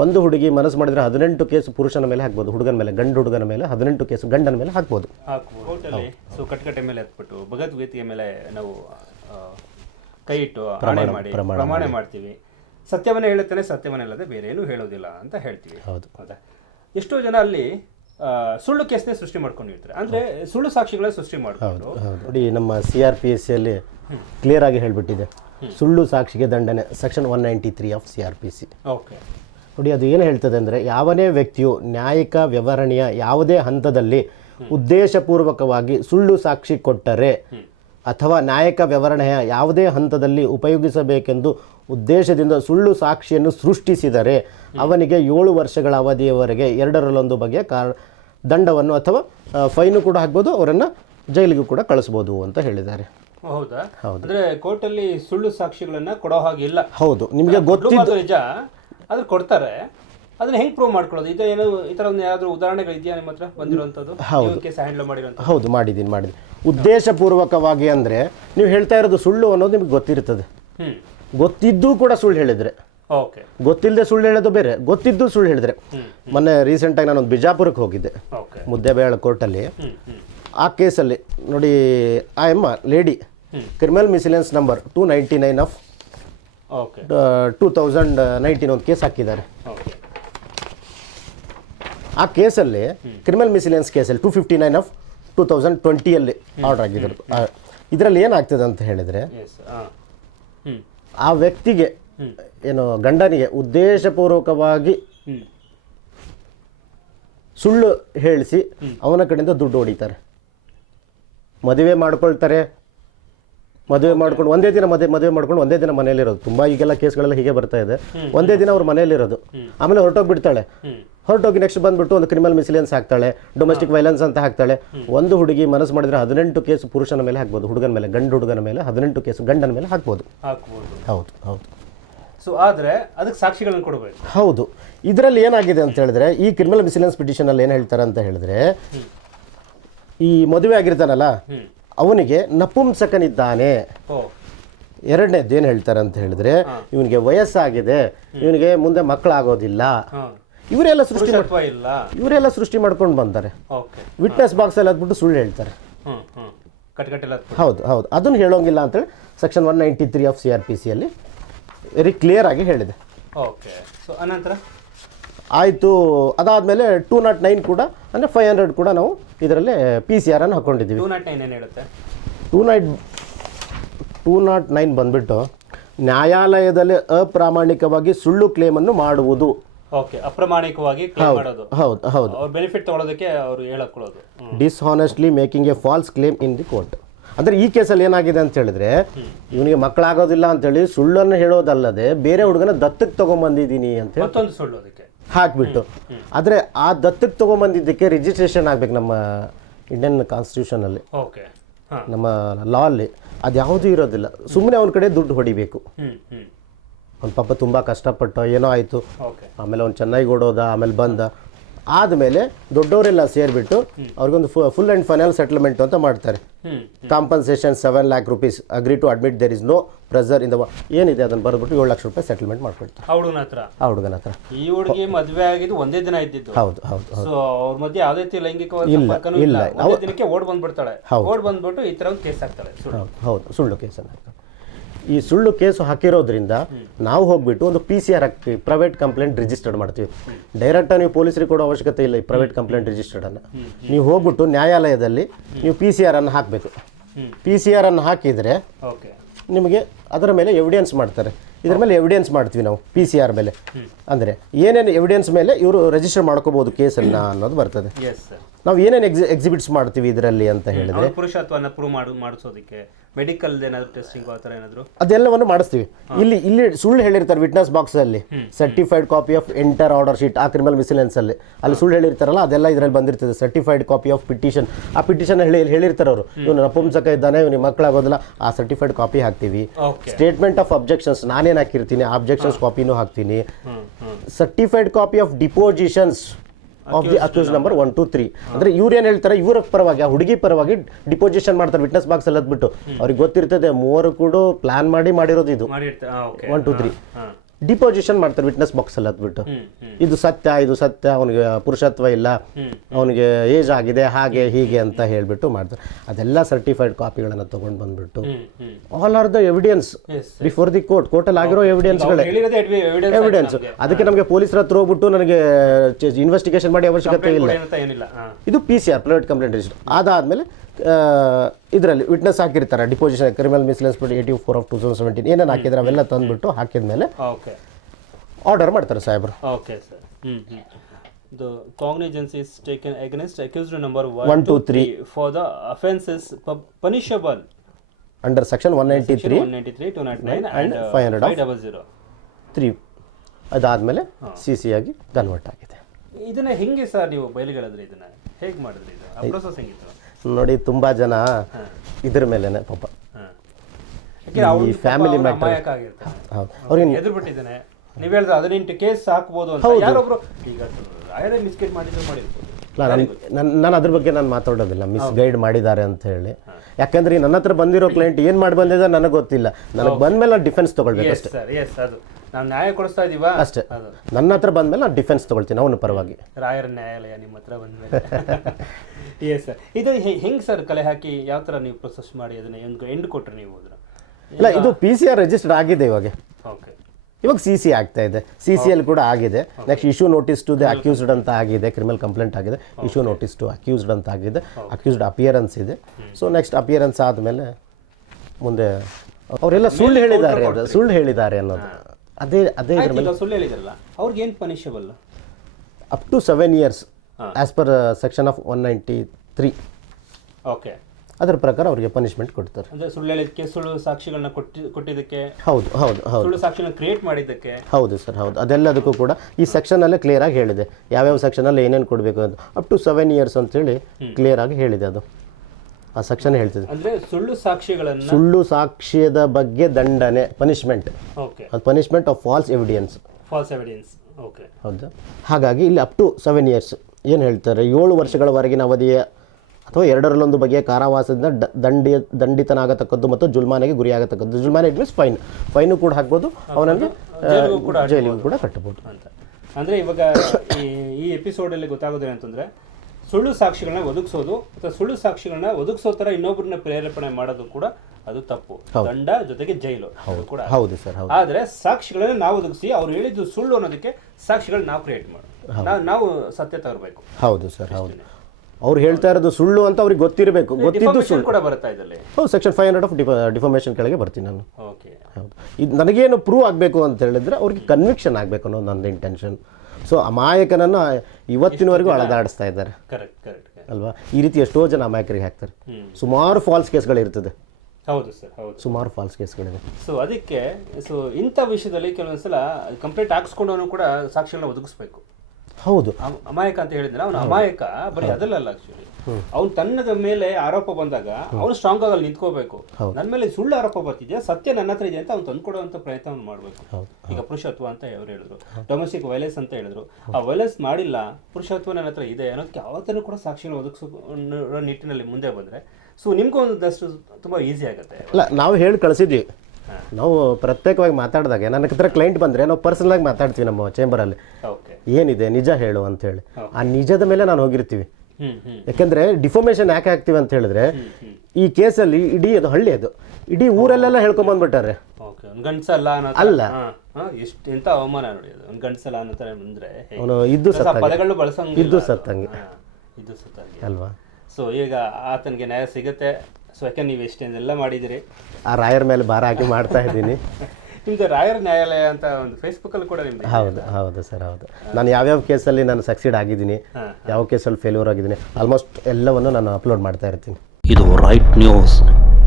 ಒಂದು ಹುಡುಗಿ ಮನಸ್ಸು ಮಾಡಿದ್ರೆ ಹದಿನೆಂಟು ಕೇಸ್ ಪುರುಷನ ಮೇಲೆ ಹಾಕ್ಬೋದು ಹುಡುಗನ ಮೇಲೆ ಗಂಡು ಹುಡುಗನ ಮೇಲೆ ಹದಿನೆಂಟು ಕೇಸ್ ಗಂಡನ ಮೇಲೆ ಹಾಕ್ಬೋದು. ಸೊ ಕಟ್ಕಟ್ಟೆ ಮೇಲೆ ಹತ್ಬಿಟ್ಟು ಭಗವದ್ಗೀತೆಯ ಮೇಲೆ ನಾವು ಕೈ ಇಟ್ಟು ಮಾಡಿ ಪ್ರಮಾಣ ಮಾಡ್ತೀವಿ. ಸತ್ಯವನ್ನೇ ಹೇಳುತ್ತೇನೆ ಸತ್ಯವನ್ನೇ ಇಲ್ಲದೆ ಬೇರೆ ಏನು ಹೇಳೋದಿಲ್ಲ ಅಂತ ಹೇಳ್ತೀವಿ. ಹೌದು. ಹೌದಾ? ಎಷ್ಟೋ ಜನ ಅಲ್ಲಿ ಸುಳ್ಳು ಕೇಸ್ನೇ ಸೃಷ್ಟಿ ಮಾಡ್ಕೊಂಡಿರ್ತಾರೆ ಅಂದ್ರೆ ಸುಳ್ಳು ಸಾಕ್ಷಿಗಳೇ ಸೃಷ್ಟಿ ಮಾಡ್ಕೊಂಡು. ನೋಡಿ ನಮ್ಮ ಸಿ ಆರ್ ಪಿ ಎಸ್ ಸಿಯಲ್ಲಿ ಕ್ಲಿಯರ್ ಆಗಿ ಹೇಳ್ಬಿಟ್ಟಿದೆ. ಸುಳ್ಳು ಸಾಕ್ಷಿಗೆ ದಂಡನೆ section one ninety three of C R P C okay ನೋಡಿ ಅದು ಏನು ಹೇಳ್ತದೆ ಅಂದರೆ ಯಾವನೇ ವ್ಯಕ್ತಿಯು ನ್ಯಾಯಿಕ ವಿವರಣೆಯ ಯಾವುದೇ ಹಂತದಲ್ಲಿ ಉದ್ದೇಶಪೂರ್ವಕವಾಗಿ ಸುಳ್ಳು ಸಾಕ್ಷಿ ಕೊಟ್ಟರೆ ಅಥವಾ ನ್ಯಾಯಿಕ ವಿವರಣೆಯ ಯಾವುದೇ ಹಂತದಲ್ಲಿ ಉಪಯೋಗಿಸಬೇಕೆಂದು ಉದ್ದೇಶದಿಂದ ಸುಳ್ಳು ಸಾಕ್ಷಿಯನ್ನು ಸೃಷ್ಟಿಸಿದರೆ ಅವನಿಗೆ ಏಳು ವರ್ಷಗಳ ಅವಧಿಯವರೆಗೆ ಎರಡರಲ್ಲೊಂದು ಬಗೆಯ ಕಾರ್ ದಂಡವನ್ನು ಅಥವಾ ಫೈನು ಕೂಡ ಹಾಕ್ಬೋದು ಅವರನ್ನು ಜೈಲಿಗೂ ಕೂಡ ಕಳಿಸ್ಬೋದು ಅಂತ ಹೇಳಿದ್ದಾರೆ. ಹೌದಾ? ಅಂದ್ರೆ ಕೋರ್ಟಲ್ಲಿ ಸುಳ್ಳು ಸಾಕ್ಷಿಗಳನ್ನ ಕೊಡೋ ಹಾಗಿಲ್ಲ ಹೌದು. ನಿಮಗೆ ಗೊತ್ತಿದ್ದು ನಿಜ ಆದ್ರೆ ಕೊಡ್ತಾರೆ. ಅದನ್ನ ಹೆಂಗ್ ಪ್ರೂವ್ ಮಾಡ್ಕೊಳ್ಳೋದು? ಇದು ಏನು ಈ ತರ ಒಂದು ಯಾವ್ದಾದ್ರು ಉದಾಹರಣೆಗಳು ಇದೆಯಾ ನಿಮ್ಮ ಹತ್ರ ಬಂದಿರುವಂತದ್ದು ಕೇಸ್ ಹ್ಯಾಂಡಲ್ ಮಾಡಿರುವಂತ ಹೌದು ಮಾಡಿದ್ದೀನಿ ಮಾಡಿದ್ದೀನಿ. ಉದ್ದೇಶಪೂರ್ವಕವಾಗಿ ಅಂದರೆ ನೀವು ಹೇಳ್ತಾ ಇರೋದು ಸುಳ್ಳು ಅನ್ನೋದು ನಿಮ್ಗೆ ಗೊತ್ತಿರ್ತದೆ. ಗೊತ್ತಿದ್ದೂ ಕೂಡ ಸುಳ್ಳು ಹೇಳಿದ್ರೆ. ಓಕೆ. ಗೊತ್ತಿಲ್ಲದೆ ಸುಳ್ಳು ಹೇಳೋದು ಬೇರೆ ಗೊತ್ತಿದ್ದು ಸುಳ್ಳು ಹೇಳಿದ್ರೆ. ಮೊನ್ನೆ ರೀಸೆಂಟಾಗಿ ನಾನೊಂದು ಬಿಜಾಪುರಕ್ಕೆ ಹೋಗಿದ್ದೆ. ಓಕೆ. ಮುದ್ದೆಬೇಳ ಕೋರ್ಟಲ್ಲಿ. ಆ ಕೇಸಲ್ಲಿ ನೋಡಿ ಆ ಎಮ್ಮ lady criminal miscellaneous number two ninety nine of two thousand nineteen ಒಂದು ಕೇಸ್ ಹಾಕಿದ್ದಾರೆ. ಆ ಕೇಸಲ್ಲಿ ಕ್ರಿಮಿನಲ್ ಮಿಸಿಲಿಯನ್ಸ್ ಕೇಸಲ್ಲಿ two fifty nine of two thousand ಟ್ವೆಂಟಿಯಲ್ಲಿ order ಆಗಿದ್ರು ಇದರಲ್ಲಿ ಏನಾಗ್ತದೆ ಅಂತ ಹೇಳಿದರೆ ಆ. ವ್ಯಕ್ತಿಗೆ ಏನು ಗಂಡನಿಗೆ ಉದ್ದೇಶಪೂರ್ವಕವಾಗಿ ಸುಳ್ಳು ಹೇಳಿಸಿ ಅವನ ಕಡೆಯಿಂದ ದುಡ್ಡು ಹೊಡಿತಾರೆ. ಮದುವೆ ಮಾಡ್ಕೊಳ್ತಾರೆ ಮದುವೆ ಮಾಡ್ಕೊಂಡು ಒಂದೇ ದಿನ ಮದುವೆ ಮದುವೆ ಮಾಡ್ಕೊಂಡು ಒಂದೇ ದಿನ ಮನೆಯಲ್ಲಿರೋದು. ತುಂಬ ಈಗೆಲ್ಲ ಕೇಸ್ಗಳೆಲ್ಲ ಹೀಗೆ ಬರ್ತಾ ಇದೆ. ಒಂದೇ ದಿನ ಅವ್ರ ಮನೆಯಲ್ಲಿರೋದು. ಆಮೇಲೆ ಹೊರಟೋಗ್ಬಿಡ್ತಾಳೆ ಹೊರಟೋಗಿ ನೆಕ್ಸ್ಟ್ ಬಂದ್ಬಿಟ್ಟು ಒಂದು ಕ್ರಿಮಿನಲ್ ಮಿಸಿಲಿಯನ್ಸ್ ಹಾಕ್ತಾಳೆ ಡೊಮೆಸ್ಟಿಕ್ ವೈಲೆನ್ಸ್ ಅಂತ ಹಾಕ್ತಾಳೆ. ಒಂದು ಹುಡುಗಿ ಮನಸ್ಸು ಮಾಡಿದ್ರೆ ಹದಿನೆಂಟು ಕೇಸು ಪುರುಷನ ಮೇಲೆ ಹಾಕ್ಬೋದು ಹುಡುಗನ ಮೇಲೆ ಗಂಡು ಹುಡುಗನ ಮೇಲೆ ಹದಿನೆಂಟು ಕೇಸು ಗಂಡನ ಮೇಲೆ ಹಾಕ್ಬೋದು. ಹೌದು ಹೌದು. ಸೊ ಆದರೆ ಅದಕ್ಕೆ ಸಾಕ್ಷಿಗಳನ್ನು ಕೊಡಬೇಕು. ಹೌದು. ಇದರಲ್ಲಿ ಏನಾಗಿದೆ ಅಂತ ಹೇಳಿದ್ರೆ ಈ ಕ್ರಿಮಿನಲ್ ಮಿಸಿಲೆನ್ಸ್ ಪಿಟಿಷನಲ್ಲಿ ಏನು ಹೇಳ್ತಾರೆ ಅಂತ ಹೇಳಿದ್ರೆ ಈ ಮದುವೆ ಆಗಿರ್ತಾನಲ್ಲ ಅವನಿಗೆ ನಪುಂಸಕನಿದ್ದಾನೆ. ಎರಡನೇದ್ದು ಎರಡನೇದು ಏನು ಹೇಳ್ತಾರೆ ಅಂತ ಹೇಳಿದ್ರೆ ಇವನಿಗೆ ವಯಸ್ಸಾಗಿದೆ ಇವನಿಗೆ ಮುಂದೆ ಮಕ್ಕಳಾಗೋದಿಲ್ಲ. ಇವರೆಲ್ಲ ಸೃಷ್ಟಿ ಇವರೆಲ್ಲ ಸೃಷ್ಟಿ ಮಾಡ್ಕೊಂಡು ಬಂತಾರೆ ವಿಟ್ನೆಸ್ ಬಾಕ್ಸ್ ಅಲ್ಲಿ ಅದ್ಬಿಟ್ಟು ಸುಳ್ಳು ಹೇಳ್ತಾರೆ. ಹೌದು ಹೌದು. ಅದನ್ನು ಹೇಳೋಂಗಿಲ್ಲ ಅಂತೇಳಿ section one ninety three of C R P ಸಿಯಲ್ಲಿ ವೆರಿ ಕ್ಲಿಯರ್ ಆಗಿ ಹೇಳಿದೆ. ಓಕೆ. ಸೊ ಅನಂತರ? ಆಯಿತು. ಅದಾದಮೇಲೆ ಟೂ ನಾಟ್ ನೈನ್ ಕೂಡ ಅಂದರೆ ಫೈವ್ ಹಂಡ್ರೆಡ್ ಕೂಡ ನಾವು ಇದರಲ್ಲಿ ಪಿ ಸಿ ಆರ್ ಅನ್ನು ಹಾಕ್ಕೊಂಡಿದ್ದೀವಿ ಟೂ ನಾಟ್ ನೈನ್ ಏನು ಹೇಳುತ್ತೆ? Two nine two naught nine ಬಂದುಬಿಟ್ಟು ನ್ಯಾಯಾಲಯದಲ್ಲಿ ಅಪ್ರಾಮಾಣಿಕವಾಗಿ ಸುಳ್ಳು ಕ್ಲೇಮನ್ನು ಮಾಡುವುದು. ಓಕೆ ಅಪ್ರಾಮಾಣಿಕವಾಗಿ ಹೌದು ಹೌದು ಅವ್ರ ಬೆನಿಫಿಟ್ ತಗೊಳ್ಳೋದಕ್ಕೆ ಅವರು ಹೇಳಕ್ಕೊಳ್ಳೋದು ಹ್ಮ್. Dishonestly making a false claim in the court ಅಂದರೆ ಈ ಕೇಸಲ್ಲಿ ಏನಾಗಿದೆ ಅಂತ ಹೇಳಿದ್ರೆ ಇವನಿಗೆ ಮಕ್ಕಳಾಗೋದಿಲ್ಲ ಅಂತೇಳಿ ಸುಳ್ಳನ್ನು ಹೇಳೋದಲ್ಲದೆ ಬೇರೆ ಹುಡುಗನ ದತ್ತಕ್ಕೆ ತೊಗೊಂಬಂದಿದ್ದೀನಿ ಅಂತ ಹೇಳಿ ಮತ್ತೊಂದು ಸುಳ್ಳು ಅದಕ್ಕೆ. ಹಾಕ್ಬಿಟ್ಟು. ಆದರೆ ಆ ದತ್ತಕ್ಕೆ ತೊಗೊಂಬಂದಿದ್ದಕ್ಕೆ ರಿಜಿಸ್ಟ್ರೇಷನ್ ಆಗಬೇಕು ನಮ್ಮ ಇಂಡಿಯನ್ ಕಾನ್ಸ್ಟಿಟ್ಯೂಷನಲ್ಲಿ ಓಕೆ ನಮ್ಮ ಲಾ ಅಲ್ಲಿ. ಅದು ಯಾವುದೂ ಇರೋದಿಲ್ಲ. ಸುಮ್ಮನೆ ಅವನ ಕಡೆ ದುಡ್ಡು ಹೊಡಿಬೇಕು. ಅವ್ನ ಪಾಪ ತುಂಬ ಕಷ್ಟಪಟ್ಟು ಏನೋ ಆಯಿತು. ಆಮೇಲೆ ಅವ್ನು ಚೆನ್ನಾಗಿ ಓಡೋದ ಆಮೇಲೆ ಬಂದ. ಆದಮೇಲೆ ದೊಡ್ಡವರೆಲ್ಲ ಸೇರಿಬಿಟ್ಟು ಅವ್ರಿಗೊಂದು ಫುಲ್ ಆ್ಯಂಡ್ ಫೈನಲ್ ಸೆಟಲ್ಮೆಂಟ್ ಅಂತ ಮಾಡ್ತಾರೆ. Compensation seven lakh rupees agree to admit there is no pressure in the ಏನಿದೆ ಅದನ್ನು ಬರೆದ್ಬಿಟ್ಟು ಏಳು ಲಕ್ಷ ರೂಪಾಯಿ ಸೆಟಲ್ಮೆಂಟ್ ಮಾಡ್ಕೊಳ್ತಾರೆ. ಆ ಹುಡುಗನ ಹತ್ರ? ಆ ಹುಡುಗನ ಹತ್ರ. ಈ ಹುಡುಗಿ ಮದುವೆ ಆಗಿದ್ದು ಒಂದೇ ದಿನ ಇದ್ದಿದ್ದು. ಹೌದು ಹೌದು ಸೊ ಅವ್ರ ಮಧ್ಯೆ ಯಾವುದೇ ರೀತಿ ಲೈಂಗಿಕವಾದ ಇಲ್ಲ, ಇಲ್ಲ. ಒಂದೇ ದಿನಕ್ಕೆ ಓಡ್ ಬಂದ್ಬಿಡ್ತಾಳೆ. ಓಡ್ ಬಂದ್ಬಿಟ್ಟು ಈ ತರ ಒಂದು ಕೇಸ್ ಹಾಕ್ತಾಳೆ ಹೌದು ಸುಳ್ಳು ಕೇಸನ್ನು ಈ ಸುಳ್ಳು ಕೇಸು ಹಾಕಿರೋದ್ರಿಂದ ನಾವು ಹೋಗ್ಬಿಟ್ಟು ಒಂದು ಪಿ ಸಿ ಆರ್ ಹಾಕ್ತೀವಿ ಪ್ರೈವೇಟ್ ಕಂಪ್ಲೇಂಟ್ ರಿಜಿಸ್ಟರ್ಡ್ ಮಾಡ್ತೀವಿ. ಡೈರೆಕ್ಟಾಗಿ ನೀವು ಪೊಲೀಸರಿಗೆ ಕೊಡೋ ಅವಶ್ಯಕತೆ ಇಲ್ಲ ಈ ಪ್ರೈವೇಟ್ ಕಂಪ್ಲೇಂಟ್ ರಿಜಿಸ್ಟರ್ಡನ್ನು ನೀವು ಹೋಗ್ಬಿಟ್ಟು ನ್ಯಾಯಾಲಯದಲ್ಲಿ ನೀವು ಪಿ ಸಿ ಆರ್ ಅನ್ನು ಹಾಕಬೇಕು. ಪಿ ಸಿ ಆರ್ ಅನ್ನು ಹಾಕಿದರೆ ಓಕೆ. ನಿಮಗೆ ಅದರ ಮೇಲೆ ಎವಿಡೆನ್ಸ್ ಮಾಡ್ತಾರೆ. ಇದ್ರ ಮೇಲೆ ಎವಿಡೆನ್ಸ್ ಮಾಡ್ತೀವಿ ನಾವು ಪಿ ಸಿ ಆರ್ ಮೇಲೆ. ಅಂದರೆ ಏನೇನು ಎವಿಡೆನ್ಸ್ ಮೇಲೆ ಇವರು ರಿಜಿಸ್ಟರ್ ಮಾಡ್ಕೋಬಹುದು ಕೇಸನ್ನ ಅನ್ನೋದು ಬರ್ತದೆ. ನಾವು ಏನೇನು ಎಕ್ಸಿ ಎಕ್ಸಿಬಿಟ್ಸ್ ಮಾಡ್ತೀವಿ ಇದರಲ್ಲಿ ಅಂತ ಹೇಳಿದ್ರೆ. ಪುರುಷತ್ವನ ಪ್ರೂವ್ ಮಾಡು ಮಾಡಿಸೋದಕ್ಕೆ ಮೆಡಿಕಲ್ ಏನಾದ್ರು ಟೆಸ್ಟಿಂಗ್ ಆ ಥರ ಏನಾದ್ರು? ಅದೆಲ್ಲವನ್ನು ಮಾಡಿಸ್ತೀವಿ. ಇಲ್ಲಿ ಇಲ್ಲಿ ಸುಳ್ಳು ಹೇಳಿರ್ತಾರೆ ವಿಟ್ನೆಸ್ ಬಾಕ್ಸ್ ಅಲ್ಲಿ. Certified copy of entire order sheet ಆ ಕ್ರಿಮಿನಲ್ ಮಿಸಿಲೆನ್ಸ್ ಅಲ್ಲಿ. ಅಲ್ಲಿ ಸುಳ್ಳು ಹೇಳಿರ್ತಾರಲ್ಲ ಅದೆಲ್ಲ ಇದರಲ್ಲಿ ಬಂದಿರ್ತದೆ. ಸರ್ಟಿಫೈಡ್ ಕಾಪಿ ಆಫ್ ಪಿಟಿಷನ್ ಆ ಪಿಟಿಷನ್ ಹೇಳಿ ಹೇಳಿರ್ತಾರೆ ಅವರು ಇವನು ನಪುಂಸಕ ಇದ್ದಾನೆ ಇವನಿಗೆ ಮಕ್ಕಳಾಗೋದಿಲ್ಲ. ಆ ಸರ್ಟಿಫೈಡ್ ಕಾಪಿ ಹಾಕ್ತೀವಿ. ಸ್ಟೇಟ್ಮೆಂಟ್ ಆಫ್ ಅಬ್ಜೆಕ್ಷನ್ಸ್ ನಾನೇನು ಹಾಕಿರ್ತೀನಿ? ಅಬ್ಜೆಕ್ಷನ್ಸ್ ಕಾಪಿನೂ ಹಾಕ್ತೀನಿ. Certified copy of depositions of the accused number one two three ಅಂದ್ರೆ ಇವ್ರು ಏನು ಹೇಳ್ತಾರೆ? ಇವರ ಪರವಾಗಿ ಆ ಹುಡುಗಿ ಪರವಾಗಿ ಡಿಪೋಸಿಷನ್ ಮಾಡ್ತಾರೆ ವಿಟ್ನೆಸ್ ಬಾಕ್ಸ್ ಅಲ್ಲಿ ಬಿಟ್ಟು ಅವ್ರಿಗೆ ಗೊತ್ತಿರ್ತದೆ ಮೂವರು ಕೂಡ ಪ್ಲಾನ್ ಮಾಡಿ ಮಾಡಿರೋದು ಇದು. ಒನ್ ಟು ತ್ರೀ ಡಿಪೋಸಿಷನ್ ಮಾಡ್ತಾರೆ ವಿಟ್ನೆಸ್ ಬಾಕ್ಸಲ್ಲಿ ಹತ್ಬಿಟ್ಟು ಹ್ಮ್ ಹ್ಮ್. ಇದು ಸತ್ಯ ಇದು ಸತ್ಯ ಅವನಿಗೆ ಪುರುಷತ್ವ ಇಲ್ಲ. ಅವನಿಗೆ ಏಜ್ ಆಗಿದೆ ಹಾಗೆ ಹೀಗೆ ಅಂತ ಹೇಳ್ಬಿಟ್ಟು ಮಾಡ್ತಾರೆ. ಅದೆಲ್ಲ ಸರ್ಟಿಫೈಡ್ ಕಾಪಿಗಳನ್ನು ತಗೊಂಡ್ ಬಂದ್ಬಿಟ್ಟು all are the evidence before the court ಕೋರ್ಟಲ್ಲಿ ಆಗಿರೋ ಎವಿಡೆನ್ಸ್ಗಳೇ ಎವಿಡೆನ್ಸ್ ಅದಕ್ಕೆ ನಮಗೆ ಪೊಲೀಸರ ಹತ್ರ ಹೋಗ್ಬಿಟ್ಟು ನನಗೆ ಇನ್ವೆಸ್ಟಿಗೇಷನ್ ಮಾಡಿ ಅವಶ್ಯಕತೆ ಇಲ್ಲ. ಇದು P C R private complaint register ಅದಾದಮೇಲೆ ಇದರಲ್ಲಿ ವಿಟ್ನೆಸ್ ಹಾಕಿರ್ತಾರೆ. Deposition criminal miscellaneous eighty four of two thousand seventeen ಏನೇನು ಹಾಕಿದ್ರೆ ಅವೆಲ್ಲ ತಂದುಬಿಟ್ಟು ಹಾಕಿದ್ಮೇಲೆ ಓಕೆ ಆರ್ಡರ್ ಮಾಡ್ತಾರೆ ಸಾಹೇಬ್ರು. ಓಕೆ ಸರ್ ಹ್ಞೂ ಹ್ಞೂ The cognizance is taken against accused number one, One, two, three. for the offences pu- punishable. Under section one ninety three one ninety three two ninety nine, and uh, 500 double zero. Three ಅದಾದಮೇಲೆ C C ಆಗಿ convert ಆಗಿದೆ ಇದನ್ನ ಹೆಂಗೆ sir ನೀವು ಬಯಲಿಗಳಿದ್ರಿ ಇದನ್ನ? ಹೇಗೆ ಮಾಡಿದ್ರಿ ಇದು? ಪ್ರೊಸೆಸ್ ಹೆಂಗಿತ್ತು? ನೋಡಿ ತುಂಬ ಜನ ಇದ್ರ ಮೇಲೇನೆ ಪಾಪ. ಈ ಫ್ಯಾಮಿಲಿ ಆಗಿರ್ತಾನೆ ಹೌದು. ಅವ್ರಿಗೆ ಎದುರು ಬಿಟ್ಟಿದ್ದಾನೆ ನೀವು ಹೇಳಿದ್ರೆ ಹದಿನೆಂಟು ಕೇಸ್ ಹಾಕ್ಬೋದು ಅಂತ. ಯಾರೊಬ್ರು ಈಗ ಮಿಸ್ಕೇಟ್ ಮಾಡಿದ್ರು ಮಾಡಿರ್ಬೋದು ನನ್ನ ನಾನು ಅದ್ರ ಬಗ್ಗೆ ನಾನು ಮಾತಾಡೋದಿಲ್ಲ. ಮಿಸ್ ಗೈಡ್ ಮಾಡಿದ್ದಾರೆ ಅಂತ ಹೇಳಿ. ಯಾಕಂದ್ರೆ ನನ್ನ ಹತ್ರ ಬಂದಿರೋ ಕ್ಲೈಂಟ್ ಏನು ಮಾಡಿ ಬಂದಿದೆ ನನಗೆ ಗೊತ್ತಿಲ್ಲ. ನನಗೆ ಬಂದ್ಮೇಲೆ ನಾನು ಡಿಫೆನ್ಸ್ ತಗೊಳ್ಬೇಕು ಅಷ್ಟೇ. ಸರ್ ಎಸ್ ಅದು. ನಾವು ನ್ಯಾಯ ಕೊಡಿಸ್ತಾ ಇದೀವ? ಅಷ್ಟೇ. ಅದು. ನನ್ನ ಹತ್ರ ಬಂದ್ಮೇಲೆ ನಾನು ಡಿಫೆನ್ಸ್ ತಗೊಳ್ತೀನಿ ಅವನ ಪರವಾಗಿ. ರಾಯರ ನ್ಯಾಯಾಲಯ ನಿಮ್ಮ ಹತ್ರ ಬಂದ್ಮೇಲೆ. ಎಸ್ ಸರ್ ಇದು ಹೆಂಗೆ ಸರ್ ಕಲೆ ಹಾಕಿ ಯಾವ ಥರ ನೀವು ಪ್ರೊಸೆಸ್ ಮಾಡಿ ಅದನ್ನ? ಹೆಂಗ್ ಎಂಡ್ ಕೊಟ್ರಿ ನೀವು ಅದನ್ನ ಇಲ್ಲ ಇದು ಪಿ ಸಿ ಆರ್ ರಿಜಿಸ್ಟರ್ ಆಗಿದೆ ಇವಾಗ. ಓಕೆ ಇವಾಗ ಸಿ ಸಿ ಆಗ್ತಾ ಇದೆ. ಸಿ ಸಿ ಎಲ್ ಕೂಡ ಆಗಿದೆ. Next issue notice to the accused ಅಂತ ಆಗಿದೆ. ಕ್ರಿಮಿನಲ್ ಕಂಪ್ಲೇಂಟ್ ಆಗಿದೆ. ಇಶ್ಯೂ ನೋಟಿಸ್ ಟು ಅಕ್ಯೂಸ್ಡ್ ಅಂತ ಆಗಿದೆ. ಅಕ್ಯೂಸ್ಡ್ ಅಪಿಯರೆನ್ಸ್ ಇದೆ. ಸೊ ನೆಕ್ಸ್ಟ್ ಅಪಿಯರೆನ್ಸ್ ಆದಮೇಲೆ ಮುಂದೆ ಅವರೆಲ್ಲ ಸುಳ್ಳು ಹೇಳಿದ್ದಾರೆ ಅದು. ಸುಳ್ಳು ಹೇಳಿದ್ದಾರೆ ಅನ್ನೋದು. ಅದೇ ಅದೇ ಇದ್ರ ಈಗ ಸುಳ್ಳು ಹೇಳಿದ್ರಲ್ಲ ಅವ್ರಿಗೆ ಏನು punishable up to seven years as per section of one ninety three okay ಅದರ ಪ್ರಕಾರ ಅವರಿಗೆ ಪನಿಷ್ಮೆಂಟ್ ಕೊಡ್ತಾರೆ. ಅಂದ್ರೆ ಸುಳ್ಳು ಸಾಕ್ಷಿಗಳನ್ನ ಕೊಟ್ಟಿ ಕೊಟ್ಟಿದ್ದಕ್ಕೆ ಹೌದು ಹೌದು ಹೌದು. ಸುಳ್ಳು ಸಾಕ್ಷಿಗಳನ್ನ ಕ್ರಿಯೇಟ್ ಮಾಡಿದ್ದಕ್ಕೆ ಹೌದು ಸರ್ ಹೌದು. ಅದೆಲ್ಲದಕ್ಕೂ ಕೂಡ ಈ ಸೆಕ್ಷನಲ್ಲೇ ಕ್ಲಿಯರ್ ಆಗಿ ಹೇಳಿದೆ. ಯಾವ್ಯಾವ ಸೆಕ್ಷನಲ್ಲಿ ಏನೇನು ಕೊಡಬೇಕು ಅಂತ. ಅಪ್ ಟು ಸೆವೆನ್ ಇಯರ್ಸ್ ಅಂತೇಳಿ ಕ್ಲಿಯರ್ ಆಗಿ ಹೇಳಿದೆ ಅದು. ಆ ಸೆಕ್ಷನ್ ಹೇಳ್ತಿದೆ. ಅಂದ್ರೆ ಸುಳ್ಳು ಸಾಕ್ಷಿಗಳನ್ನ ಸುಳ್ಳು ಸಾಕ್ಷ್ಯದ ಬಗ್ಗೆ ದಂಡನೆ ಪನಿಷ್ಮೆಂಟ್ ಓಕೆ ಅದು punishment of false evidence false evidence okay ಹೌದಾ. ಹಾಗಾಗಿ ಇಲ್ಲಿ ಅಪ್ ಟು ಸೆವೆನ್ ಇಯರ್ಸ್ ಏನು ಹೇಳ್ತಾರೆ? ಏಳು ವರ್ಷಗಳವರೆಗಿನ ಅವಧಿಯ ಅಥವಾ ಎರಡರಲ್ಲೊಂದು ಬಗೆಯ ಕಾರಾವಾಸದಿಂದ ದಂಡಿ ದಂಡಿತನಾಗತಕ್ಕದ್ದು ಮತ್ತು ಜುಲ್ಮಾನೆಗೆ ಗುರಿಯಾಗತಕ್ಕದ್ದು. ಜುಲ್ಮಾನೆ ಇಟ್ ಮೀನ್ಸ್ ಫೈನ್. ಫೈನು ಕೂಡ ಹಾಕ್ಬೋದು. ಅವನನ್ನು ಜೈಲಿಗೂ ಕೂಡ ಕಟ್ಟಬಹುದು ಅಂತ. ಅಂದರೆ ಇವಾಗ ಈ ಎಪಿಸೋಡಲ್ಲಿ ಗೊತ್ತಾಗೋದು ಅಂತಂದ್ರೆ ಸುಳ್ಳು ಸಾಕ್ಷಿಗಳನ್ನ ಒದಗಿಸೋದು ಅಥವಾ ಸುಳ್ಳು ಸಾಕ್ಷಿಗಳನ್ನ ಒದಗಿಸೋ ಥರ ಇನ್ನೊಬ್ಬರನ್ನ ಪ್ರೇರೇಪಣೆ ಮಾಡೋದು ಕೂಡ ಅದು ತಪ್ಪು. ದಂಡ ಜೊತೆಗೆ ಜೈಲು. ಕೂಡ ಹೌದು ಸರ್ ಆದ್ರೆ ಸಾಕ್ಷಿಗಳನ್ನ ನಾವು ಒದಗಿಸಿ ಅವ್ರು ಹೇಳಿದ್ದು ಸುಳ್ಳು ಅನ್ನೋದಕ್ಕೆ ಸಾಕ್ಷಿಗಳನ್ನ ನಾವು ಕ್ರಿಯೇಟ್ ಮಾಡೋದು. ನಾವು ನಾವು ಸತ್ಯ ತರಬೇಕು. ಹೌದು ಸರ್ ಹೌದು. ಅವ್ರು ಹೇಳ್ತಾ ಇರೋದು ಸುಳ್ಳು ಅಂತ ಅವ್ರಿಗೆ ಗೊತ್ತಿರಬೇಕು ಗೊತ್ತಿದ್ದು ಸುಳ್ಳು. ಕೂಡ ಬರುತ್ತಾ ಇದ್ದಲ್ಲಿ? ಹೌದು ಸೆಕ್ಷನ್ ಫೈವ್ ಹಂಡ್ರೆಡ್ ಆಫ್ ಡಿಫ ಡಿಫಾರ್ಮೇಷನ್ ಕೆಳಗೆ ಬರ್ತೀನಿ ನಾನು. ಓಕೆ ಹೌದು. ಇದು ನನಗೇನು ಪ್ರೂವ್ ಆಗಬೇಕು ಅಂತ ಹೇಳಿದ್ರೆ ಅವ್ರಿಗೆ ಕನ್ವಿಕ್ಷನ್ ಆಗಬೇಕು ಅನ್ನೋ ನನ್ನ ಇಂಟೆನ್ಷನ್ ಸೊ ಅಮಾಯಕನನ್ನು ಇವತ್ತಿನವರೆಗೂ ಅಳದಾಡಿಸ್ತಾ ಇದ್ದಾರೆ. ಕರೆಕ್ಟ್ ಕರೆಕ್ಟ್ ಅಲ್ವಾ? ಈ ರೀತಿ ಎಷ್ಟೋ ಜನ ಅಮಾಯಕರಿಗೆ ಹಾಕ್ತಾರೆ. ಸುಮಾರು ಫಾಲ್ಸ್ ಕೇಸ್ಗಳಿರ್ತದೆ ಹೌದು ಸರ್ ಹೌದು. ಸುಮಾರು ಫಾಲ್ಸ್ ಕೇಸ್ಗಳಿದೆ ಸೊ ಅದಕ್ಕೆ ಸೊ ಇಂಥ ವಿಷಯದಲ್ಲಿ ಕೆಲವೊಂದ್ಸಲ ಕಂಪ್ಲೇಂಟ್ ಹಾಕ್ಸ್ಕೊಂಡವನು ಕೂಡ ಸಾಕ್ಷಿಗಳನ್ನ ಒದಗಿಸ್ಬೇಕು. ಹೌದು. ಅಮ- ಅಮಾಯಕ ಅಂತ ಹೇಳಿದ್ರೆ ಅವನು ಅಮಾಯಕ ಬರೀ ಅದಲ್ಲಲ್ಲ ಆಕ್ಚುಲಿ ಅವ್ನು ತನ್ನದ ಮೇಲೆ ಆರೋಪ ಬಂದಾಗ ಅವನು ಸ್ಟ್ರಾಂಗ್ ಆಗಲ್ಲಿ ನಿಂತ್ಕೋಬೇಕು. ನನ್ನ ಮೇಲೆ ಸುಳ್ಳು ಆರೋಪ ಬರ್ತಿದ್ಯಾ? ಸತ್ಯ ನನ್ನ ಹತ್ರ ಇದೆ ಅಂತ ಅವ್ನು ತಂದ್ಕೊಡುವಂತ ಪ್ರಯತ್ನವನ್ನು ಮಾಡಬೇಕು. ಈಗ ಪುರುಷತ್ವ ಅಂತ ಅವ್ರು ಹೇಳಿದ್ರು? ಡೊಮೆಸ್ಟಿಕ್ ವೈಲೆನ್ಸ್ ಅಂತ ಹೇಳಿದ್ರು. ಆ ವೈಲೆನ್ಸ್ ಮಾಡಿಲ್ಲ ಪುರುಷತ್ವ ನನ್ನ ಹತ್ರ ಇದೆ ಅನ್ನೋದಕ್ಕೆ ಯಾವತ್ತೂ ಕೂಡ ಸಾಕ್ಷಿಗಳು ಒದಗಿಸೋ ನಿಟ್ಟಿನಲ್ಲಿ ಮುಂದೆ ಬಂದ್ರೆ. ಸೊ ನಿಮ್ಗೂ ಒಂದಷ್ಟು ತುಂಬಾ ಈಸಿ ಆಗುತ್ತೆ. ಅಲ್ಲ ನಾವು ಹೇಳಿ ಕಳಿಸಿದ್ವಿ. ನಾವು ಪ್ರತ್ಯೇಕವಾಗಿ ಮಾತಾಡಿದಾಗ ನನ್ನ ಹತ್ರ ಕ್ಲೈಂಟ್ ಬಂದರೆ ನಾವು ಪರ್ಸನಲ್ ಆಗಿ ಮಾತಾಡ್ತೀವಿ ನಮ್ಮ ಚೇಂಬರಲ್ಲಿ ಏನಿದೆ? ನಿಜ ಹೇಳು ಅಂತ ಹೇಳಿ. ಆ ನಿಜದ ಮೇಲೆ ನಾನು ಹೋಗಿರ್ತೀವಿ. ಯಾಕೆಂದ್ರೆ ಡಿಫಾರ್ಮೇಷನ್ ಯಾಕೆ ಹಾಕ್ತೀವಿ ಅಂತ ಹೇಳಿದ್ರೆ ಈ ಕೇಸಲ್ಲಿ ಇಡೀ ಅದು ಹಳ್ಳಿ ಅದು. ಇಡೀ ಊರಲ್ಲೆಲ್ಲ ಹೇಳ್ಕೊಂಡ್ ಬಂದ್ಬಿಟ್ಟಾರೆ ಒಂದು ಗಂಡಸಲ್ಲ ಅಲ್ಲ. ಎಷ್ಟು ಎಂತ ಅವಮಾನ ನೋಡಿ ಅದು. ಒಂದು ಗಂಡಸಲ್ಲ ಅನ್ನೋ ಥರ ಬಂದ್ರೆ ಅವನು ಇದ್ದು ಪದಗಳು ಬಳಸಂಗಿಲ್ಲ ಇದ್ದು. ಸತ್ತಂಗೆ. ಇದ್ದು ಸತ್ತಂಗೆ. ಅಲ್ವಾ? ಸೊ ಈಗ ಆತನಿಗೆ ನ್ಯಾಯ ಸಿಗುತ್ತೆ. ಸೊ ಯಾಕೆ ನೀವು ಎಷ್ಟೇನೆಲ್ಲ ಮಾಡಿದಿರಿ ಆ ರಾಯರ್ ಮೇಲೆ ಭಾರ ಹಾಕಿ ಮಾಡ್ತಾ ಇದ್ದೀನಿ. ನಿಮ್ದು ರಾಯರ್ ನ್ಯಾಯಾಲಯ ಅಂತ ಒಂದು ಫೇಸ್ಬುಕ್ ಅಲ್ಲಿ ಕೂಡ ನಿಮ್ದು ಹೌದು ಹೌದು ಸರ್ ಹೌದು. ನಾನು ಯಾವ್ಯಾವ ಕೇಸಲ್ಲಿ ನಾನು ಸಕ್ಸೀಡ್ ಆಗಿದ್ದೀನಿ ಯಾವ ಕೇಸಲ್ಲಿ ಫೇಲ್ಯೂರ್ ಆಗಿದ್ದೀನಿ ಆಲ್ಮೋಸ್ಟ್ ಎಲ್ಲವನ್ನು ನಾನು ಅಪ್ಲೋಡ್ ಮಾಡ್ತಾ ಇರ್ತೀನಿ. ಇದು ರೈಟ್ ನ್ಯೂಸ್